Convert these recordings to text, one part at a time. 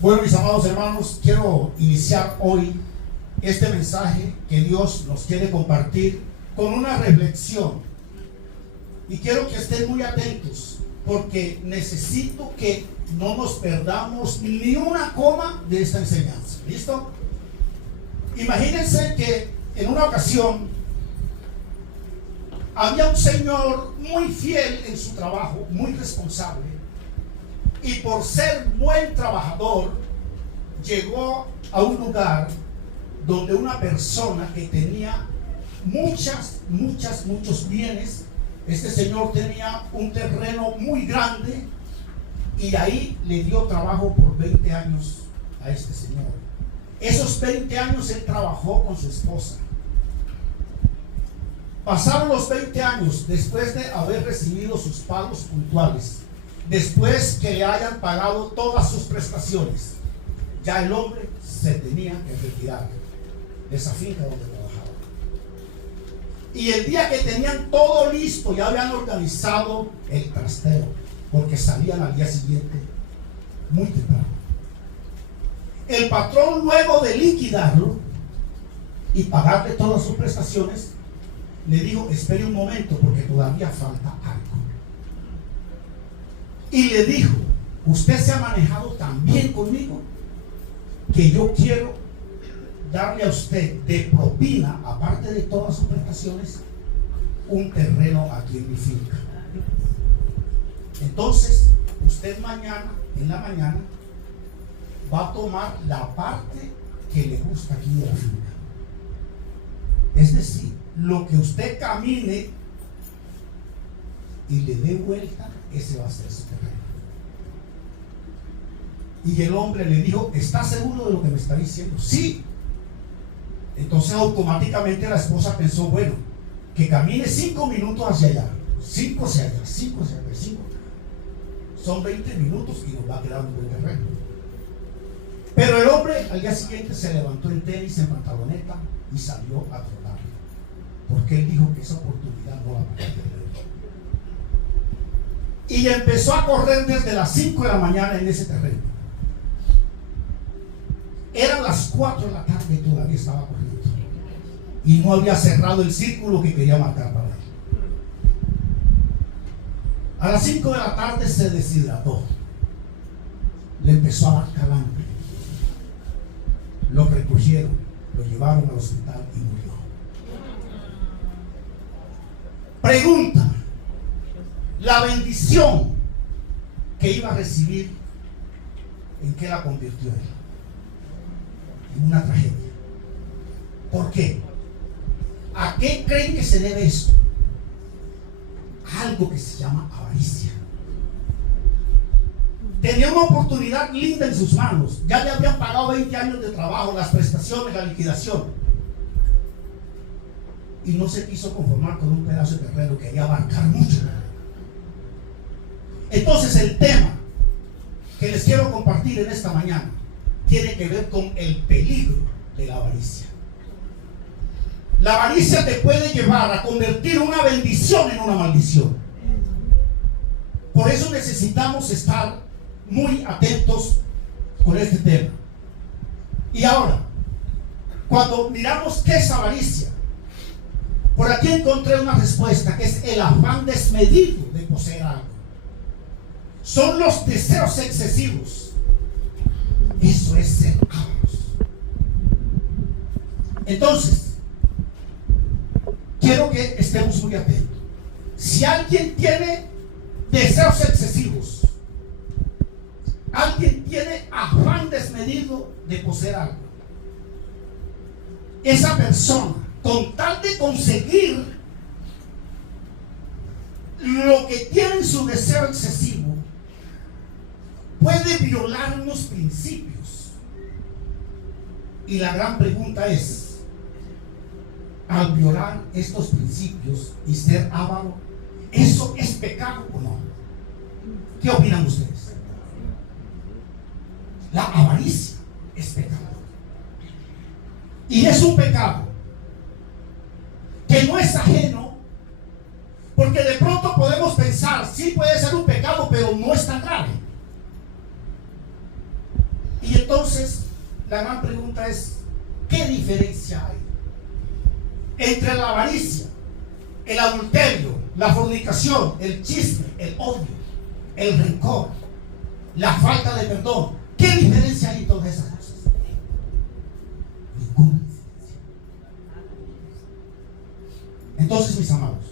Bueno, mis amados hermanos, quiero iniciar hoy este mensaje que Dios nos quiere compartir con una reflexión. Y quiero que estén muy atentos, porque necesito que no nos perdamos ni una coma de esta enseñanza. ¿Listo? Imagínense que en una ocasión había un señor muy fiel en su trabajo, muy responsable, y por ser buen trabajador llegó a un lugar donde una persona que tenía muchos bienes. Este señor tenía un terreno muy grande y ahí le dio trabajo por 20 años a este señor. Esos 20 años él trabajó con su esposa. Pasaron los 20 años después de haber recibido sus pagos puntuales, después que le hayan pagado todas sus prestaciones. Ya el hombre se tenía que retirar de esa finca donde trabajaba. Y el día que tenían todo listo, ya habían organizado el trasteo, porque salían al día siguiente muy temprano. El patrón, luego de liquidarlo y pagarle todas sus prestaciones, le dijo: espere un momento porque todavía falta algo. Y le dijo: usted se ha manejado tan bien conmigo que yo quiero darle a usted de propina, aparte de todas sus prestaciones, un terreno aquí en mi finca. Entonces usted mañana, en la mañana, va a tomar la parte que le gusta aquí de la finca. Es decir, lo que usted camine y le dé vuelta, ese va a ser su terreno. Y el hombre le dijo: ¿está seguro de lo que me está diciendo? Sí. Entonces automáticamente la esposa pensó: bueno, que camine 5 minutos hacia allá, 5 hacia allá, 5 hacia allá, 5. Son 20 minutos y nos va a quedar un buen terreno. Pero el hombre al día siguiente se levantó en tenis, en pantaloneta y salió a trotar, porque él dijo que esa oportunidad no la va a perder. Y empezó a correr desde las 5 de la mañana en ese terreno. Eran las 4 de la tarde y todavía estaba corriendo. Y no había cerrado el círculo que quería marcar para él. A las 5 de la tarde se deshidrató. Le empezó a dar calambre. Lo recogieron, lo llevaron al hospital y murió. Pregunta: la bendición que iba a recibir, ¿en qué la convirtió él? En una tragedia. ¿Por qué? ¿A qué creen que se debe esto? Algo que se llama avaricia. Tenía una oportunidad linda en sus manos. Ya le habían pagado 20 años de trabajo, las prestaciones, la liquidación. Y no se quiso conformar con un pedazo de terreno, quería abarcar mucho. Entonces el tema que les quiero compartir en esta mañana tiene que ver con el peligro de la avaricia. La avaricia te puede llevar a convertir una bendición en una maldición. Por eso necesitamos estar muy atentos con este tema. Y ahora, cuando miramos qué es avaricia, por aquí encontré una respuesta, que es el afán desmedido de poseer algo. Son los deseos excesivos. Eso es ser avaros. Entonces, quiero que estemos muy atentos. Si alguien tiene deseos excesivos, alguien tiene afán desmedido de poseer algo, esa persona, con tal de conseguir lo que tiene en su deseo excesivo, puede violar unos principios. Y la gran pregunta es: al violar estos principios y ser avaro, ¿eso es pecado o no? ¿Qué opinan ustedes? La avaricia es pecado. Y es un pecado que no es ajeno, porque de pronto podemos pensar: sí, puede ser un pecado, pero no es tan grave. Y entonces la gran pregunta es, ¿qué diferencia hay entre la avaricia, el adulterio, la fornicación, el chisme, el odio, el rencor, la falta de perdón? ¿Qué diferencia hay en todas esas cosas? Ninguna diferencia. Entonces, mis amados,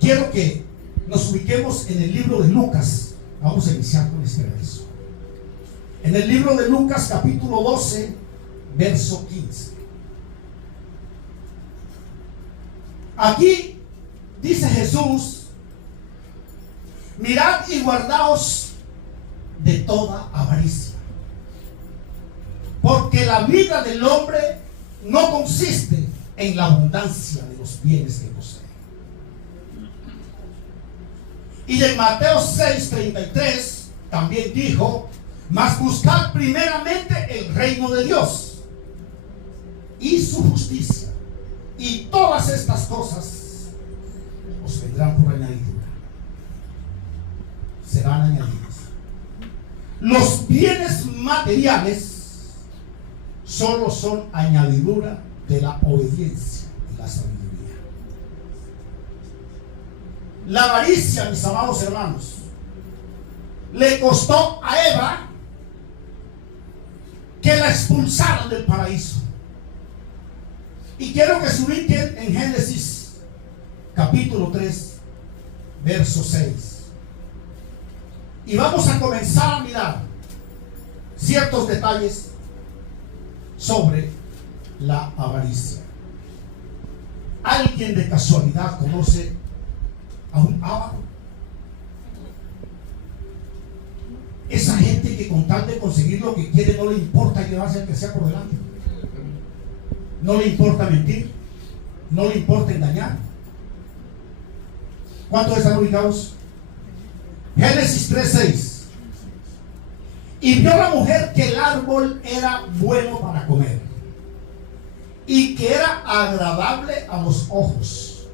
quiero que nos ubiquemos en el libro de Lucas. Vamos a iniciar con este verso. En el libro de Lucas, capítulo 12, verso 15. Aquí dice Jesús: mirad y guardaos de toda avaricia, porque la vida del hombre no consiste en la abundancia de los bienes que posee. Y en Mateo 6:33 también dijo: mas buscad primeramente el reino de Dios y su justicia, y todas estas cosas os vendrán por añadidura, serán añadidas. Los bienes materiales solo son añadidura de la obediencia y la sabiduría. La avaricia, mis amados hermanos, le costó a Eva que la expulsaran del paraíso. Y quiero que se ubiquen en Génesis capítulo 3, verso 6. Y vamos a comenzar a mirar ciertos detalles sobre la avaricia. ¿Alguien de casualidad conoce a un avaro? Esa gente que con tal de conseguir lo que quiere no le importa llevarse al que sea por delante. No le importa mentir, no le importa engañar. ¿Cuántos están ubicados? Génesis 3:6. Y vio la mujer que el árbol era bueno para comer y que era agradable a los ojos,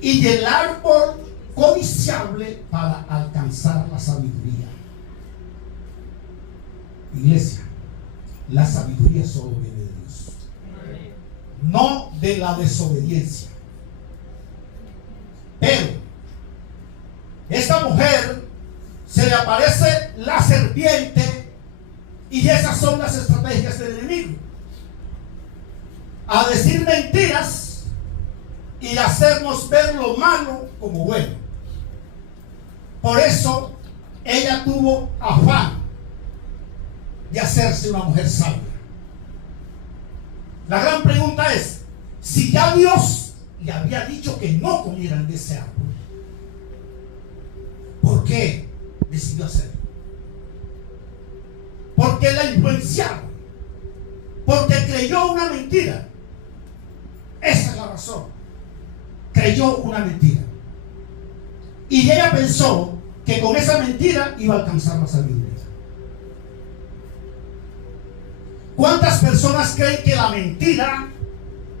y el árbol codiciable para alcanzar la sabiduría. Iglesia, la sabiduría solo viene de Dios, no de la desobediencia. Pero esta mujer se le aparece la serpiente, y esas son las estrategias del enemigo: a decir mentiras y hacernos ver lo malo como bueno. Por eso ella tuvo afán de hacerse una mujer sabia. La gran pregunta es, si ya Dios le había dicho que no comieran de ese árbol, ¿por qué decidió hacerlo? Porque la influenciaron, porque creyó una mentira. Esa es la razón. Creyó una mentira, y ella pensó que con esa mentira iba a alcanzar la sabiduría. ¿Cuántas personas creen que la mentira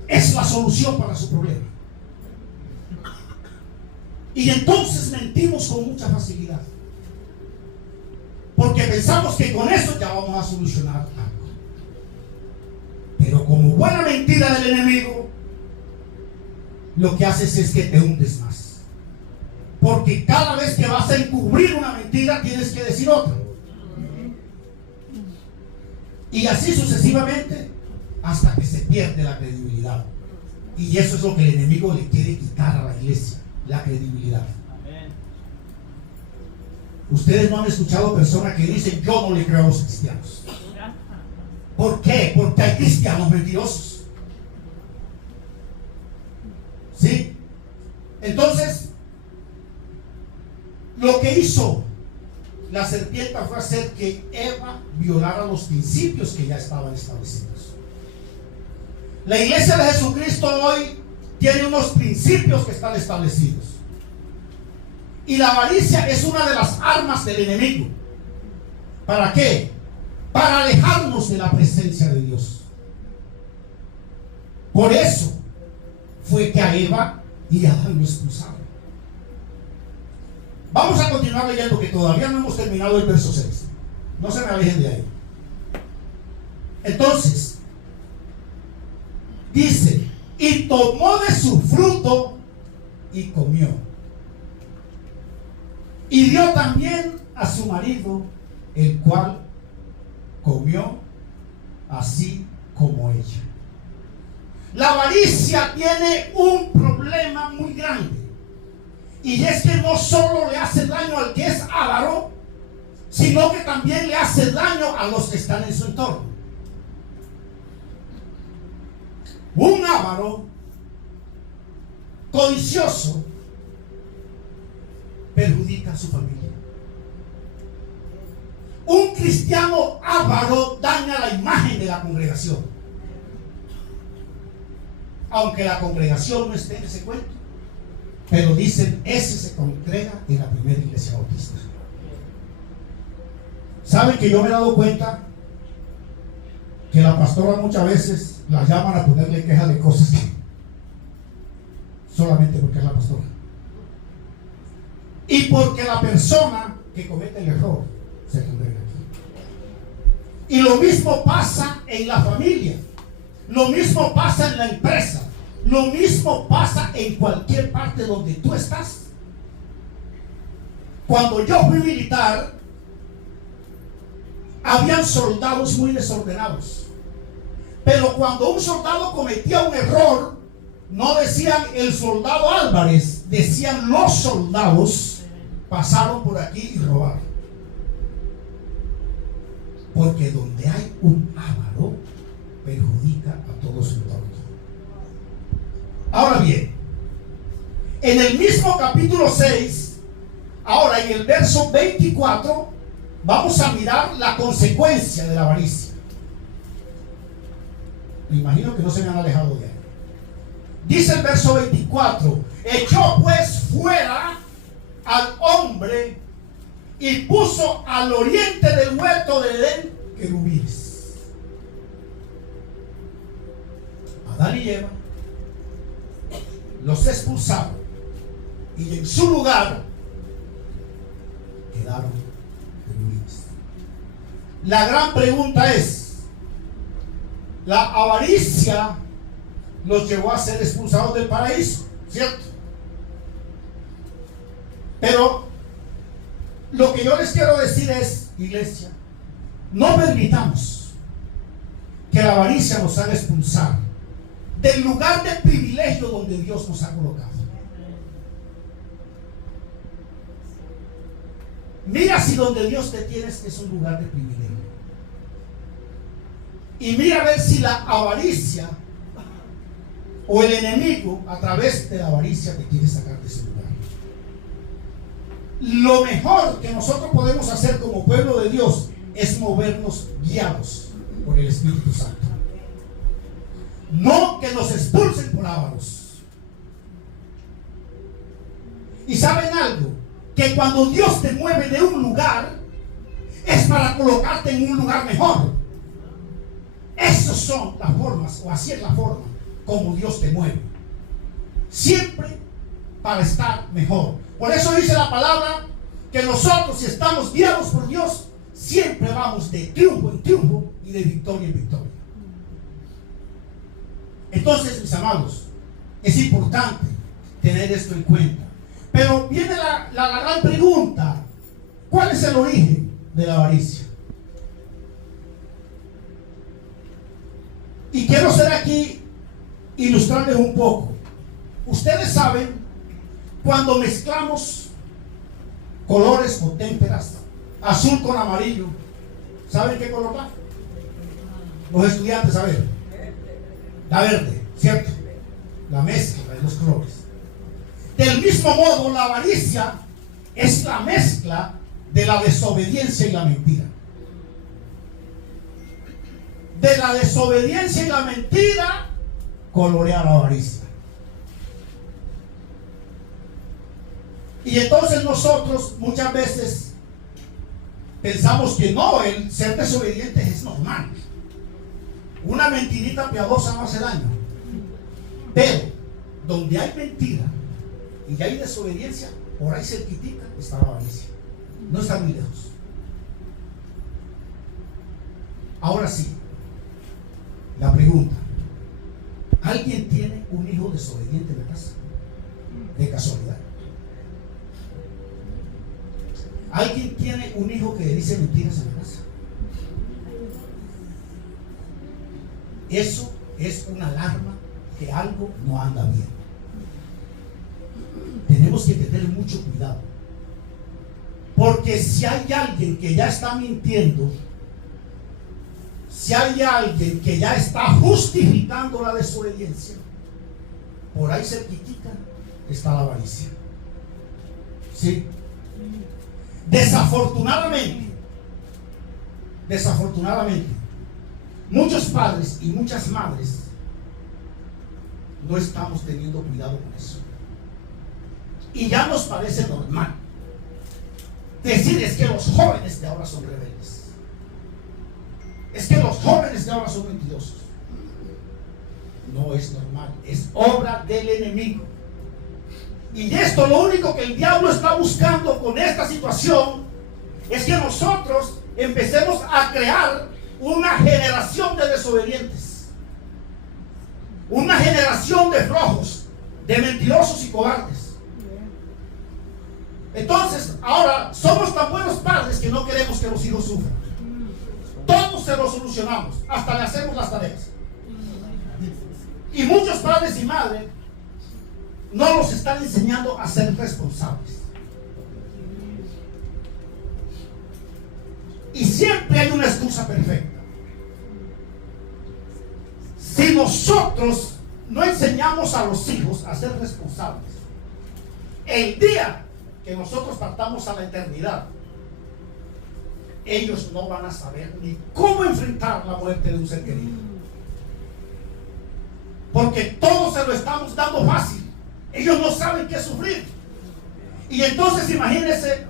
es la solución para su problema? Y entonces mentimos con mucha facilidad, porque pensamos que con eso ya vamos a solucionar algo. Pero como buena mentira del enemigo, lo que haces es que te hundes más, porque cada vez que vas a encubrir una mentira tienes que decir otra, y así sucesivamente hasta que se pierde la credibilidad. Y eso es lo que el enemigo le quiere quitar a la iglesia, la credibilidad. Amén. Ustedes no han escuchado personas que dicen: yo no le creo a los cristianos. ¿Por qué? Porque hay cristianos mentirosos. ¿Sí? Entonces, lo que hizo la serpiente fue hacer que Eva violara los principios que ya estaban establecidos. La iglesia de Jesucristo hoy tiene unos principios que están establecidos, y la avaricia es una de las armas del enemigo. ¿Para qué? Para alejarnos de la presencia de Dios. Por eso fue que a Eva y a Adán lo expulsaron. Vamos a continuar leyendo, que todavía no hemos terminado el verso 6. No se me alejen de ahí. Entonces, dice, y tomó de su fruto y comió. Y dio también a su marido, el cual comió así como ella. La avaricia tiene un problema muy grande. Y es que no solo le hace daño al que es avaro, sino que también le hace daño a los que están en su entorno. Un avaro codicioso perjudica a su familia. Un cristiano avaro daña la imagen de la congregación. Aunque la congregación no esté en ese cuento, pero dicen, ese se congrega en la primera iglesia bautista. ¿Saben que yo me he dado cuenta que la pastora muchas veces la llaman a ponerle queja de cosas que solamente porque es la pastora? Y porque la persona que comete el error se congrega aquí. Y lo mismo pasa en la familia, lo mismo pasa en la empresa, lo mismo pasa en cualquier parte donde tú estás. Cuando yo fui militar, habían soldados muy desordenados, pero cuando un soldado cometía un error, no decían el soldado Álvarez, decían los soldados pasaron por aquí y robaron. Porque donde hay un avaro, perjudica a todos su entorno. Ahora bien, en el mismo capítulo 6, ahora en el verso 24, vamos a mirar la consecuencia de la avaricia. Me imagino que no se me han alejado de ahí. Dice el verso 24: echó pues fuera al hombre y puso al oriente del huerto de Edén querubines. Adán y Eva los expulsaron y en su lugar quedaron querubines. La gran pregunta es: la avaricia los llevó a ser expulsados del paraíso, ¿cierto? Pero lo que yo les quiero decir es, iglesia, no permitamos que la avaricia nos haga expulsar del lugar de privilegio donde Dios nos ha colocado. Mira si donde Dios te tiene es un lugar de privilegio. Y mira a ver si la avaricia o el enemigo a través de la avaricia te quiere sacar de ese lugar. Lo mejor que nosotros podemos hacer como pueblo de Dios es movernos guiados por el Espíritu Santo. No que nos expulsen por ávaros. Y saben algo, que cuando Dios te mueve de un lugar es para colocarte en un lugar mejor. Esas son las formas, o así es la forma como Dios te mueve, siempre para estar mejor. Por eso dice la palabra que nosotros, si estamos guiados por Dios, siempre vamos de triunfo en triunfo y de victoria en victoria. Entonces, mis amados, es importante tener esto en cuenta. Pero viene la gran pregunta: ¿cuál es el origen de la avaricia? Y quiero ser aquí ilustrarles un poco. Ustedes saben, cuando mezclamos colores o témperas, azul con amarillo, ¿saben qué color da? Los estudiantes, a ver, da verde, ¿cierto? La mezcla de los colores. Del mismo modo, la avaricia es la mezcla de la desobediencia y la mentira. De la desobediencia y la mentira colorea la avaricia. Y entonces nosotros muchas veces pensamos que no, el ser desobediente es normal. Una mentirita piadosa no hace daño. Pero donde hay mentira y hay desobediencia, por ahí cerquitica está la avaricia. No está muy lejos. Ahora sí, La pregunta: ¿alguien tiene un hijo desobediente en la casa? De casualidad. ¿Alguien tiene un hijo que dice mentiras en la casa? Eso es una alarma que algo no anda bien. Tenemos que tener mucho cuidado, porque si hay alguien que ya está mintiendo, si hay alguien que ya está justificando la desobediencia, por ahí cerquita está la avaricia. ¿Sí? Desafortunadamente, muchos padres y muchas madres no estamos teniendo cuidado con eso. Y ya nos parece normal decir: es que los jóvenes de ahora son rebeldes, es que los jóvenes de ahora son mentirosos. No es normal, es obra del enemigo. Y esto, lo único que el diablo está buscando con esta situación es que nosotros empecemos a crear una generación de desobedientes, una generación de flojos, de mentirosos y cobardes. Entonces, ahora somos tan buenos padres que no queremos que los hijos sufran. Todos se lo solucionamos, hasta le hacemos las tareas. Y muchos padres y madres no los están enseñando a ser responsables. Y siempre hay una excusa perfecta. Si nosotros no enseñamos a los hijos a ser responsables, el día que nosotros partamos a la eternidad, ellos no van a saber ni cómo enfrentar la muerte de un ser querido, porque todos se lo estamos dando fácil. Ellos no saben qué sufrir. Y entonces imagínense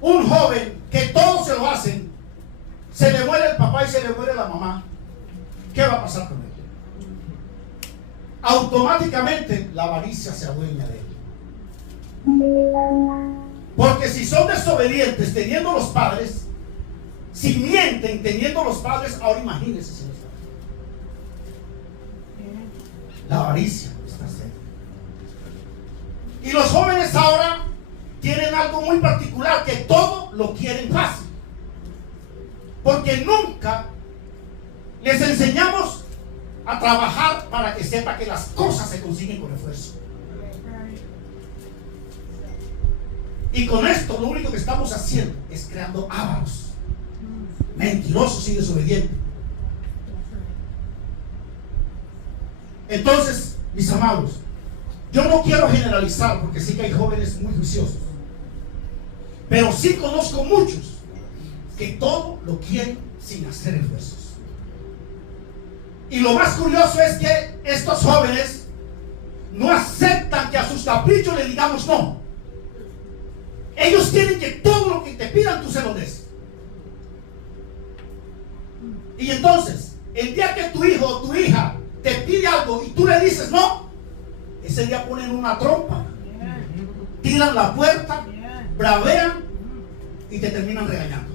un joven que todos se lo hacen, se le muere el papá y se le muere la mamá. ¿Qué va a pasar con él? Automáticamente la avaricia se adueña de él. Porque si son desobedientes teniendo los padres, si mienten teniendo los padres, ahora imagínense si no está. La avaricia está cerca. Y los jóvenes ahora tienen algo muy particular, que todo lo quieren fácil, porque nunca les enseñamos a trabajar para que sepa que las cosas se consiguen con esfuerzo. Y con esto lo único que estamos haciendo es creando ávaros, mentirosos y desobedientes. Entonces, mis amados, yo no quiero generalizar, porque sí que hay jóvenes muy juiciosos, pero sí conozco muchos que todo lo quieren sin hacer esfuerzos. Y lo más curioso es que estos jóvenes no aceptan que a sus caprichos le digamos no. Ellos quieren que todo lo que te pidan tú se lo des. Y entonces, el día que tu hijo o tu hija te pide algo y tú le dices no, ese día ponen una trompa, tiran la puerta, bravean y te terminan regañando.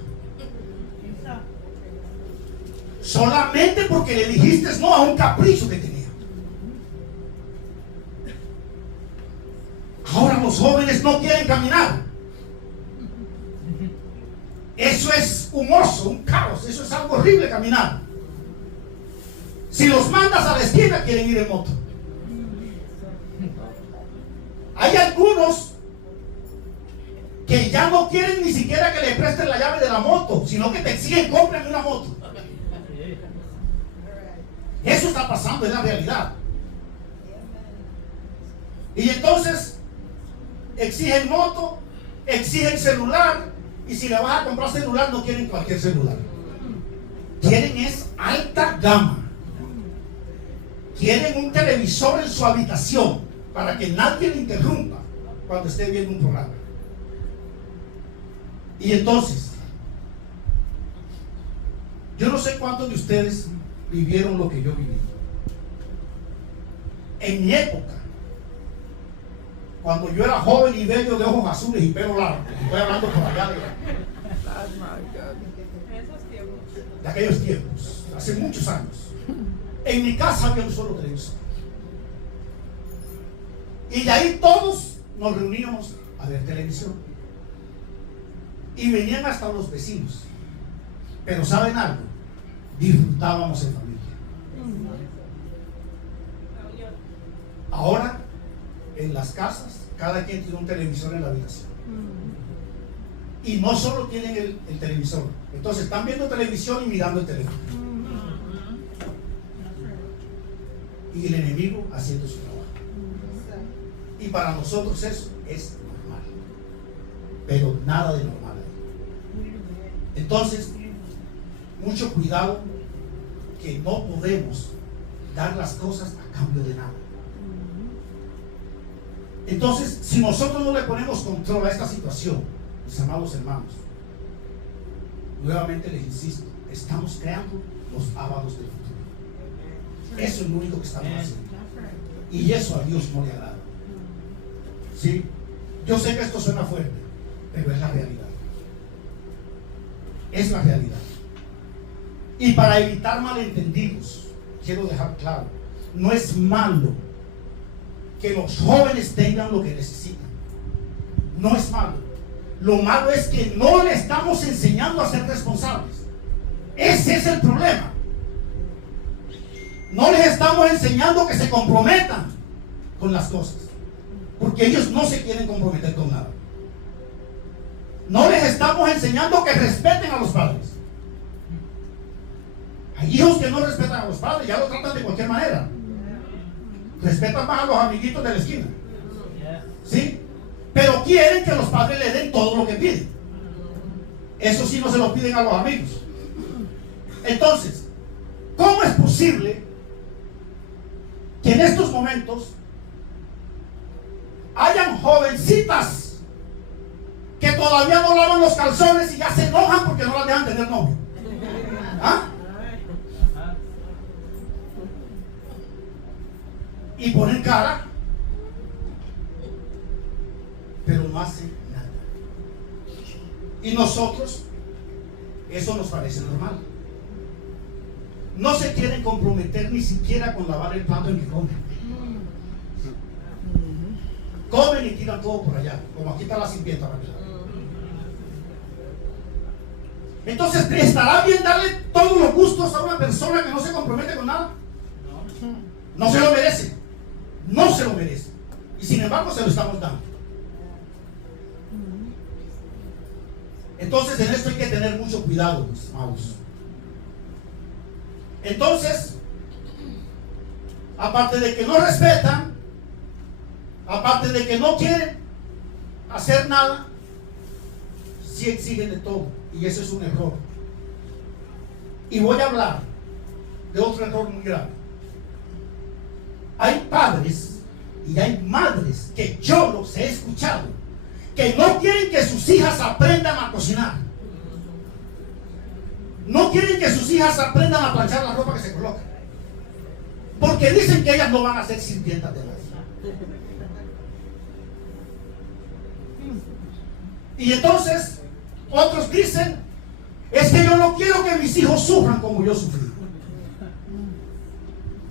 Solamente porque le dijiste no a un capricho que tenía. Ahora los jóvenes no quieren caminar. Eso es un oso, un caos. Eso es algo horrible, caminar. Si los mandas a la esquina, quieren ir en moto. Hay algunos que ya no quieren ni siquiera que le presten la llave de la moto, sino que te exigen: cómprame una moto. Eso está pasando, es la realidad. Y entonces exigen moto, exigen celular, y si le vas a comprar celular, no quieren cualquier celular. Quieren es alta gama. Quieren un televisor en su habitación para que nadie le interrumpa cuando esté viendo un programa. Y entonces, yo no sé cuántos de ustedes vivieron lo que yo viví. En mi época, cuando yo era joven y bello, de ojos azules y pelo largo, estoy hablando por allá de aquellos tiempos. hace muchos años. En mi casa había un solo televisor. Y de ahí todos nos reuníamos a ver televisión. Y venían hasta los vecinos. Pero ¿saben algo? Disfrutábamos en familia. Ahora, en las casas, cada quien tiene un televisor en la habitación. Y no solo tienen el televisor. Entonces están viendo televisión y mirando el teléfono. Y el enemigo haciendo su trabajo. Y para nosotros eso es normal. Pero nada de normal. Entonces, mucho cuidado, que no podemos dar las cosas a cambio de nada. Entonces, si nosotros no le ponemos control a esta situación, mis amados hermanos, nuevamente les insisto, estamos creando los ávaros del futuro. Eso es lo único que estamos haciendo. Y eso a Dios no le agrada. ¿Sí? Yo sé que esto suena fuerte, pero es la realidad. Es la realidad. Y para evitar malentendidos, quiero dejar claro, no es malo que los jóvenes tengan lo que necesitan. No es malo. Lo malo es que no le estamos enseñando a ser responsables. Ese es el problema. No les estamos enseñando que se comprometan con las cosas, porque ellos no se quieren comprometer con nada. No les estamos enseñando que respeten a los padres. Hay hijos que no respetan a los padres, ya lo tratan de cualquier manera. Respetan más a los amiguitos de la esquina. ¿Sí? Pero quieren que los padres le den todo lo que piden. Eso sí no se lo piden a los amigos. Entonces, ¿cómo es posible que en estos momentos hayan jovencitas que todavía no lavan los calzones y ya se enojan porque no las dejan tener novio? ¿Ah? Y ponen cara, pero no hacen nada. Y nosotros, eso nos parece normal. No se quieren comprometer ni siquiera con lavar el plato en que comen. Comen y tiran todo por allá, como aquí está la sirvienta. Entonces, ¿estará bien darle todos los gustos a una persona que no se compromete con nada? No se lo merece. No se lo merece. Y sin embargo se lo estamos dando. Entonces en esto hay que tener mucho cuidado, mis amados. Entonces, aparte de que no respetan, aparte de que no quieren hacer nada, sí exigen de todo. Y eso es un error. Y voy a hablar de otro error muy grave. Hay padres y hay madres que yo los he escuchado que no quieren que sus hijas aprendan a cocinar. No quieren que sus hijas aprendan a planchar la ropa que se coloca, porque dicen que ellas no van a ser sirvientas de nadie. Y entonces otros dicen, es que yo no quiero que mis hijos sufran como yo sufrí.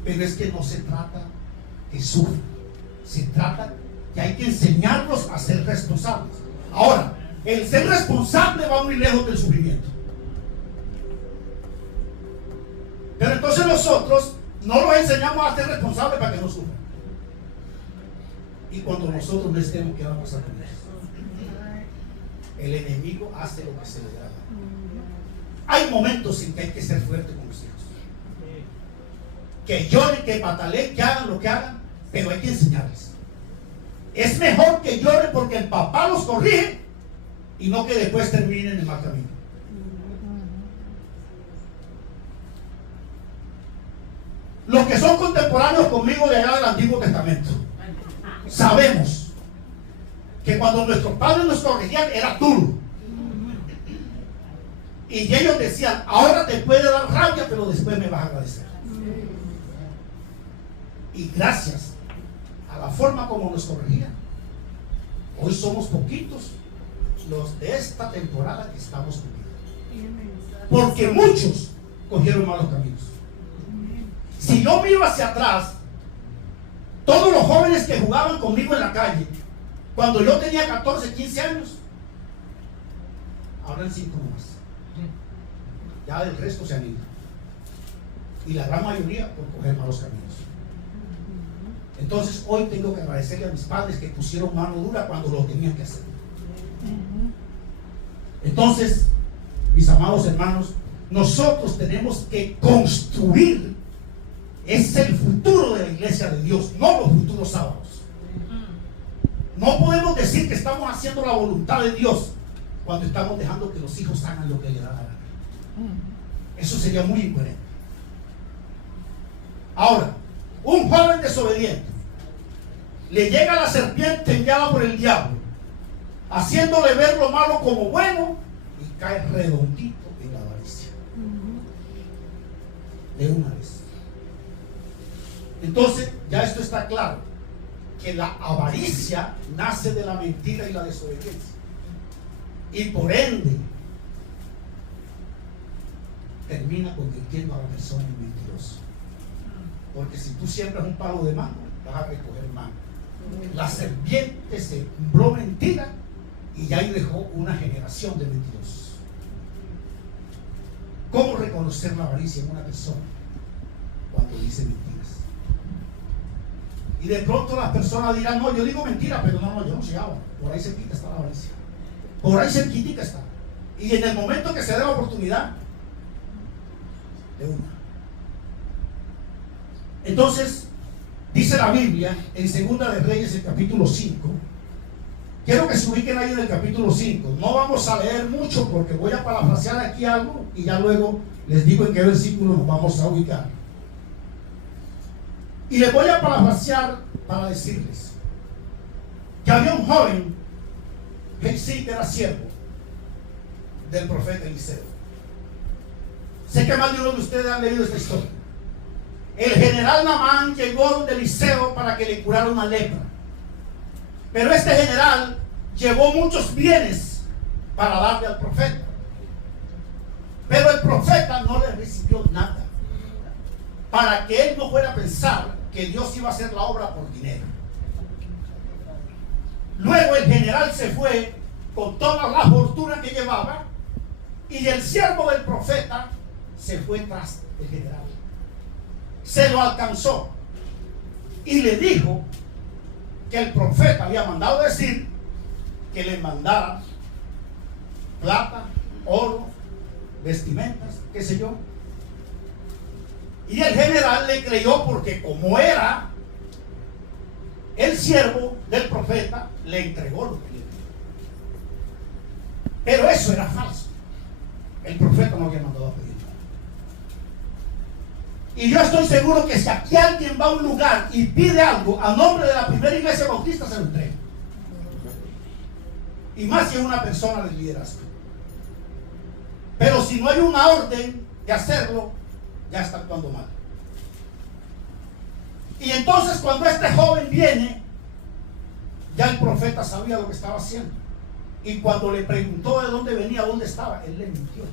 Pero es que no se trata que sufran, se trata que hay que enseñarlos a ser responsables. Ahora, el ser responsable va muy lejos del sufrimiento. Pero entonces nosotros no los enseñamos a ser responsables para que no sufran. Y cuando nosotros no estemos, ¿qué va a pasar con ellos? El enemigo hace lo que se le da. Hay momentos en que hay que ser fuerte con los hijos. Que lloren, que pataleen, que hagan lo que hagan, pero hay que enseñarles. Es mejor que lloren porque el papá los corrige y no que después terminen en el mal camino. Los que son contemporáneos conmigo de allá del Antiguo Testamento sabemos que cuando nuestros padres nos corregían era duro. Y ellos decían, ahora te puede dar rabia, pero después me vas a agradecer. Y gracias a la forma como nos corregían, hoy somos poquitos los de esta temporada que estamos viviendo. Porque muchos cogieron malos caminos. Si yo miro hacia atrás, todos los jóvenes que jugaban conmigo en la calle, cuando yo tenía 14, 15 años, ahora en 5 más. Ya del resto se han ido. Y la gran mayoría por coger malos caminos. Entonces hoy tengo que agradecerle a mis padres que pusieron mano dura cuando lo tenían que hacer. Entonces, mis amados hermanos, nosotros tenemos que construir. Es el futuro de la iglesia de Dios, no los futuros sábados. No podemos decir que estamos haciendo la voluntad de Dios cuando estamos dejando que los hijos hagan lo que les da la gana. Eso sería muy incoherente. Ahora, un joven desobediente le llega la serpiente enviada por el diablo, haciéndole ver lo malo como bueno, y cae redondito en la avaricia. De una vez. Entonces, ya esto está claro, que la avaricia nace de la mentira y la desobediencia. Y por ende, termina convirtiendo a la persona en mentiroso. Porque si tú siembras un palo de mango, vas a recoger mango. La serpiente sembró mentira y ya ahí dejó una generación de mentirosos. ¿Cómo reconocer la avaricia en una persona? Cuando dice mentiras. Y de pronto las personas dirán, no, yo digo mentira, pero no, yo no se habla. Por ahí cerquita está la avaricia. Por ahí cerquita está. Y en el momento que se dé la oportunidad, de una. Entonces, dice la Biblia en Segunda de Reyes, el capítulo 5. Quiero que se ubiquen ahí en el capítulo 5. No vamos a leer mucho porque voy a parafrasear aquí algo y ya luego les digo en qué versículo nos vamos a ubicar. Y les voy a parafrasear para decirles que había un joven que sí que era siervo del profeta Eliseo. Sé que más de uno de ustedes han leído esta historia. El general Naamán llegó donde Eliseo para que le curara una lepra. Pero este general llevó muchos bienes para darle al profeta. Pero el profeta no le recibió nada, para que él no fuera a pensar que Dios iba a hacer la obra por dinero. Luego el general se fue con toda la fortuna que llevaba, y el siervo del profeta se fue tras el general. Se lo alcanzó y le dijo que el profeta había mandado decir que le mandara plata, oro, vestimentas, qué sé yo. Y el general le creyó porque como era el siervo del profeta, le entregó lo que le dio. Pero eso era falso. El profeta no había mandado a pedir nada. Y yo estoy seguro que si aquí alguien va a un lugar y pide algo a nombre de la primera iglesia bautista, se lo entrega. Y más si es una persona del liderazgo. Pero si no hay una orden de hacerlo, ya está actuando mal. Y entonces cuando este joven viene, ya el profeta sabía lo que estaba haciendo. Y cuando le preguntó de dónde venía, dónde estaba, él le mintió.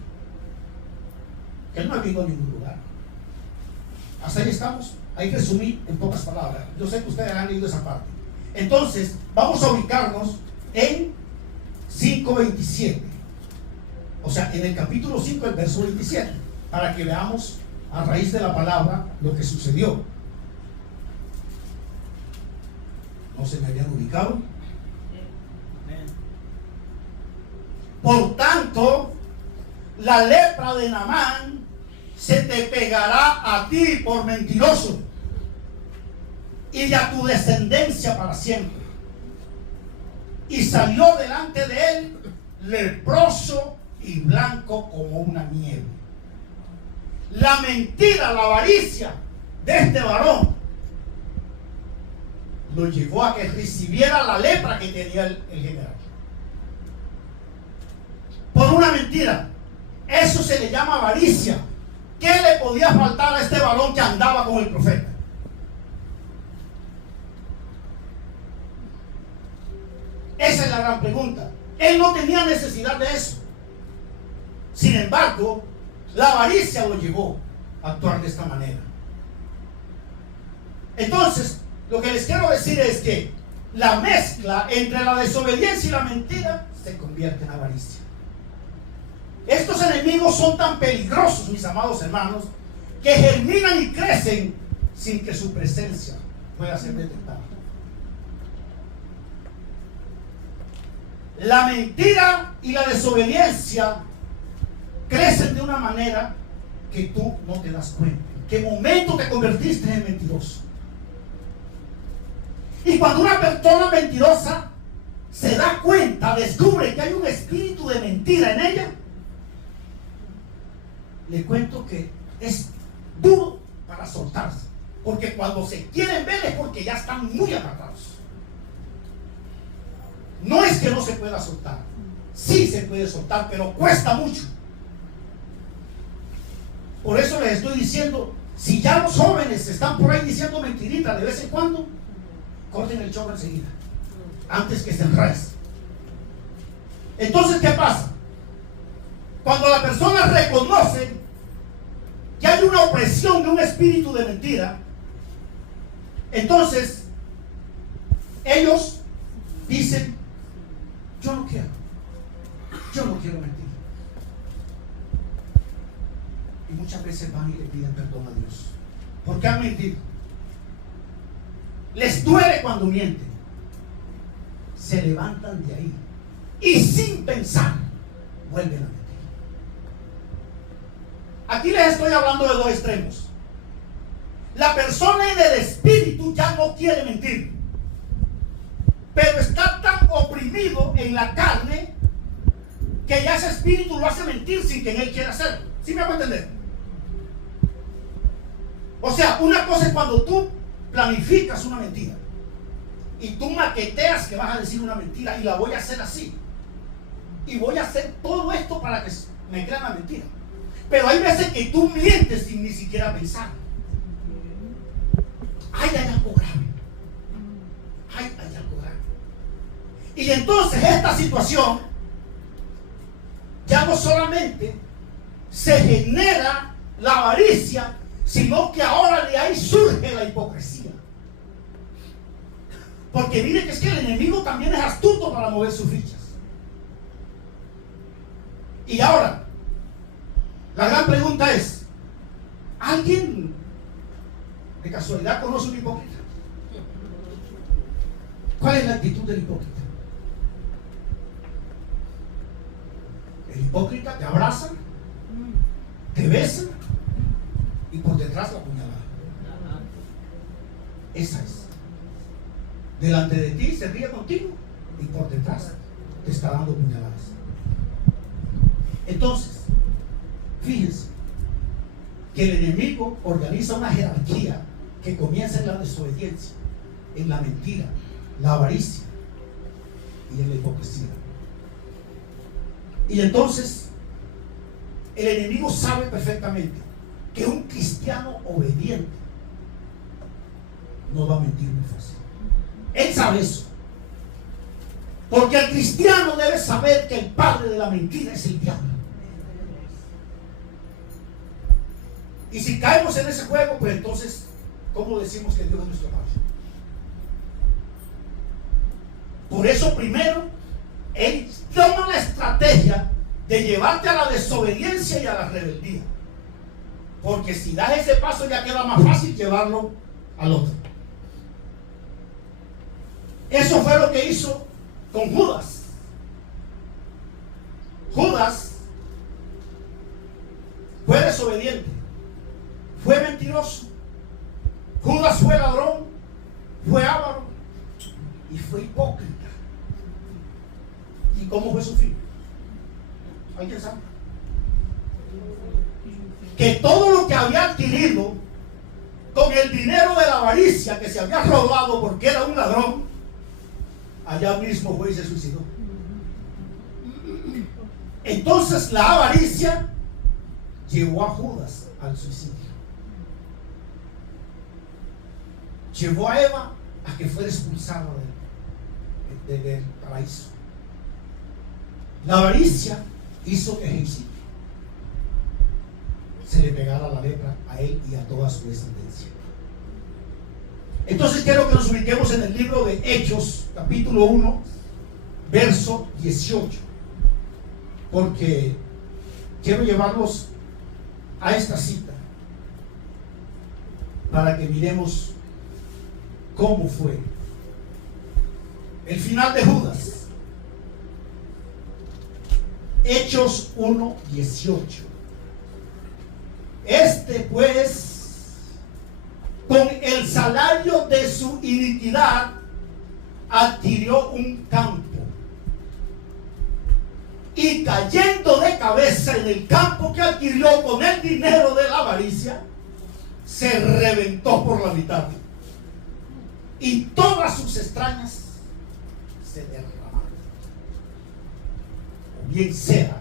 Él no ha vivido en ningún lugar. Hasta ahí estamos. Ahí resumí en pocas palabras. Yo sé que ustedes han leído esa parte. Entonces, vamos a ubicarnos en 5:27. O sea, en el capítulo 5, el verso 27, para que veamos a raíz de la palabra lo que sucedió. ¿No se me habían ubicado? Por tanto, la lepra de Naamán se te pegará a ti por mentiroso y a tu descendencia para siempre. Y salió delante de él leproso y blanco como una nieve. La mentira, la avaricia de este varón lo llevó a que recibiera la lepra que tenía el general. Por una mentira. Eso se le llama avaricia. ¿Qué le podía faltar a este varón que andaba con el profeta? Esa es la gran pregunta. Él no tenía necesidad de eso. Sin embargo, La avaricia lo llevó a actuar de esta manera. Entonces, lo que les quiero decir es que la mezcla entre la desobediencia y la mentira se convierte en avaricia. Estos enemigos son tan peligrosos, mis amados hermanos, que germinan y crecen sin que su presencia pueda ser detectada. La mentira y la desobediencia crecen de una manera que tú no te das cuenta. ¿En qué momento te convertiste en mentiroso? Y cuando una persona mentirosa se da cuenta, descubre que hay un espíritu de mentira en ella, le cuento que es duro para soltarse, porque cuando se quieren ver es porque ya están muy apartados. No es que no se pueda soltar, sí se puede soltar, pero cuesta mucho. Por eso les estoy diciendo, si ya los jóvenes están por ahí diciendo mentiritas de vez en cuando, corten el chorro enseguida, antes que se enraice. Entonces, ¿qué pasa? Cuando la persona reconoce que hay una opresión de un espíritu de mentira, entonces ellos dicen: yo no quiero mentir. Y muchas veces van y le piden perdón a Dios porque han mentido. Les duele cuando mienten. Se levantan de ahí y sin pensar vuelven a mentir. Aquí les estoy hablando de dos extremos. La persona en el espíritu ya no quiere mentir, pero está tan oprimido en la carne que ya ese espíritu lo hace mentir sin que él quiera hacerlo. ¿Sí me hago entender? O sea, una cosa es cuando tú planificas una mentira y tú maqueteas que vas a decir una mentira y la voy a hacer así y voy a hacer todo esto para que me crean la mentira. Pero hay veces que tú mientes sin ni siquiera pensar. Hay algo grave. Hay algo grave. Y entonces esta situación ya no solamente se genera la avaricia, sino que ahora de ahí surge la hipocresía. Porque mire que es que el enemigo también es astuto para mover sus fichas. Y ahora, la gran pregunta es: ¿alguien de casualidad conoce un hipócrita? ¿Cuál es la actitud del hipócrita? El hipócrita te abraza, te besa y por detrás la puñalada. Esa es. Delante de ti se ríe contigo y por detrás te está dando puñaladas. Entonces, fíjense que el enemigo organiza una jerarquía que comienza en la desobediencia, en la mentira, la avaricia y en la hipocresía. Y entonces el enemigo sabe perfectamente que un cristiano obediente no va a mentir muy fácil. Él sabe eso, porque el cristiano debe saber que el padre de la mentira es el diablo. Y si caemos en ese juego, pues entonces, ¿cómo decimos que Dios es nuestro padre? Por eso primero Él toma la estrategia de llevarte a la desobediencia y a la rebeldía, porque si das ese paso ya queda más fácil llevarlo al otro. Eso fue lo que hizo con Judas. Judas fue desobediente, fue mentiroso. Judas fue ladrón, fue avaro y fue hipócrita. ¿Y cómo fue su fin? ¿Alguien sabe? Que todo lo que había adquirido con el dinero de la avaricia que se había robado porque era un ladrón, allá mismo fue y se suicidó. Entonces la avaricia llevó a Judas al suicidio. Llevó a Eva a que fuera expulsada del paraíso. La avaricia hizo que se le pegara la lepra a él y a toda su descendencia. Entonces quiero que nos ubiquemos en el libro de Hechos, capítulo 1, verso 18, porque quiero llevarlos a esta cita para que miremos cómo fue el final de Judas. Hechos 1, 18. Este pues, con el salario de su iniquidad, adquirió un campo, y cayendo de cabeza en el campo que adquirió con el dinero de la avaricia, se reventó por la mitad, y todas sus extrañas se derramaron. O bien sea,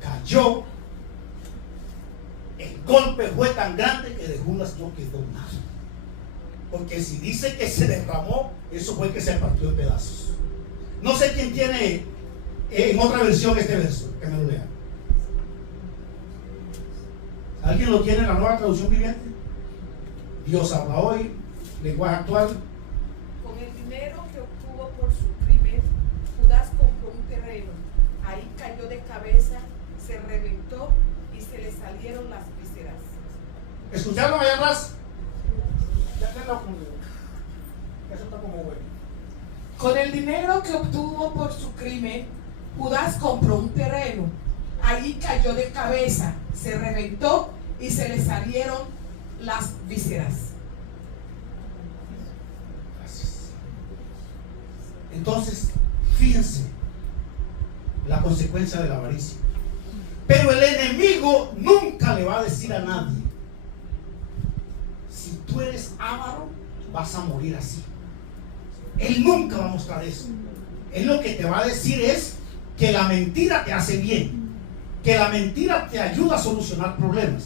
cayó, el golpe fue tan grande que de Judas no quedó nada. Porque si dice que se derramó, eso fue que se partió en pedazos. No sé quién tiene en otra versión este verso, que me lo lea. ¿Alguien lo tiene en la Nueva Traducción Viviente? Dios habla hoy, lenguaje actual. Con el dinero que obtuvo por su crimen, Judas compró un terreno. Ahí cayó de cabeza, se reventó y se le salieron las vísceras. ¿Escucharon allá atrás? Eso está como bueno. Con el dinero que obtuvo por su crimen, Judas compró un terreno. Ahí cayó de cabeza, se reventó y se le salieron las vísceras. Gracias. Entonces, fíjense la consecuencia de la avaricia. Pero el enemigo nunca le va a decir a nadie: si tú eres avaro, vas a morir así. Él nunca va a mostrar eso. Él lo que te va a decir es que la mentira te hace bien, que la mentira te ayuda a solucionar problemas,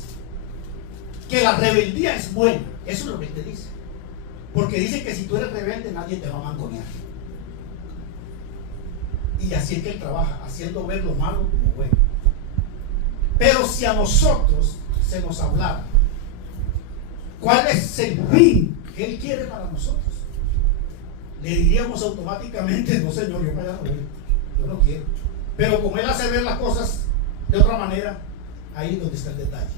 que la rebeldía es buena. Eso es lo que él te dice. Porque dice que si tú eres rebelde, nadie te va a mangonear. Y así es que él trabaja, haciendo ver lo malo como bueno. Pero si a nosotros se nos hablara cuál es el fin que él quiere para nosotros, le diríamos automáticamente: no, señor, yo para allá no voy, yo no quiero. Pero como él hace ver las cosas de otra manera, ahí es donde está el detalle.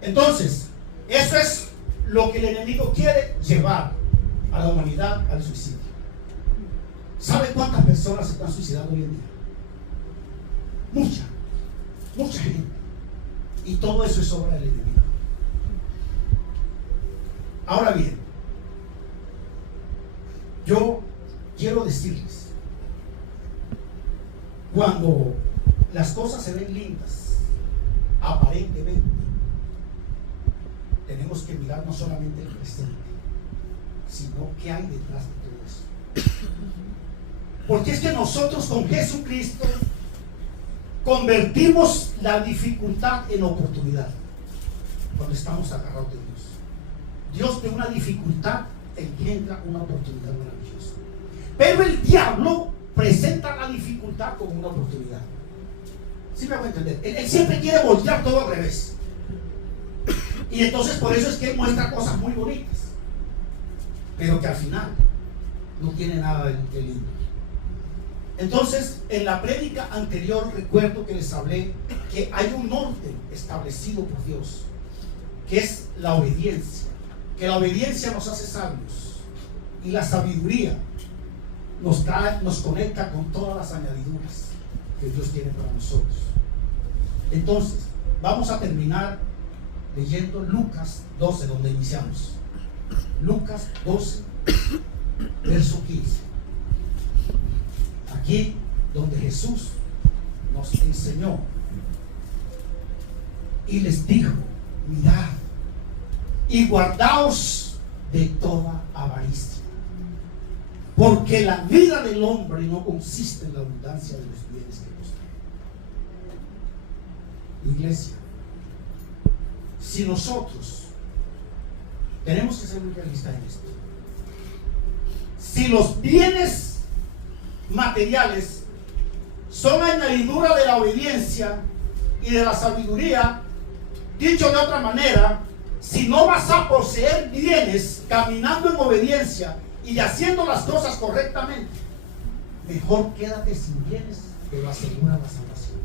Entonces, eso es lo que el enemigo quiere llevar a la humanidad al suicidio. ¿Sabe cuántas personas se están suicidando hoy en día? Mucha gente. Y todo eso es obra del enemigo. Ahora bien, yo quiero decirles, cuando las cosas se ven lindas, aparentemente, tenemos que mirar no solamente el presente, sino qué hay detrás de todo eso. Porque es que nosotros con Jesucristo convertimos la dificultad en oportunidad cuando estamos agarrados de Dios. Dios de una dificultad engendra una oportunidad maravillosa. Pero el diablo presenta la dificultad como una oportunidad. ¿Sí me hago entender? Él siempre quiere voltear todo al revés. Y entonces por eso es que él muestra cosas muy bonitas, pero que al final no tiene nada de lindo. Entonces, en la prédica anterior recuerdo que les hablé que hay un orden establecido por Dios, que es la obediencia. Que la obediencia nos hace sabios y la sabiduría nos conecta con todas las añadiduras que Dios tiene para nosotros. Entonces, vamos a terminar leyendo Lucas 12, donde iniciamos. Lucas 12, verso 15. Aquí donde Jesús nos enseñó y les dijo: mirad y guardaos de toda avaricia, porque la vida del hombre no consiste en la abundancia de los bienes que posee. Iglesia, si nosotros tenemos que ser muy realistas en esto, si los bienes materiales son añadidura de la obediencia y de la sabiduría, Dicho de otra manera, si no vas a poseer bienes caminando en obediencia y haciendo las cosas correctamente, mejor quédate sin bienes, pero asegura la salvación.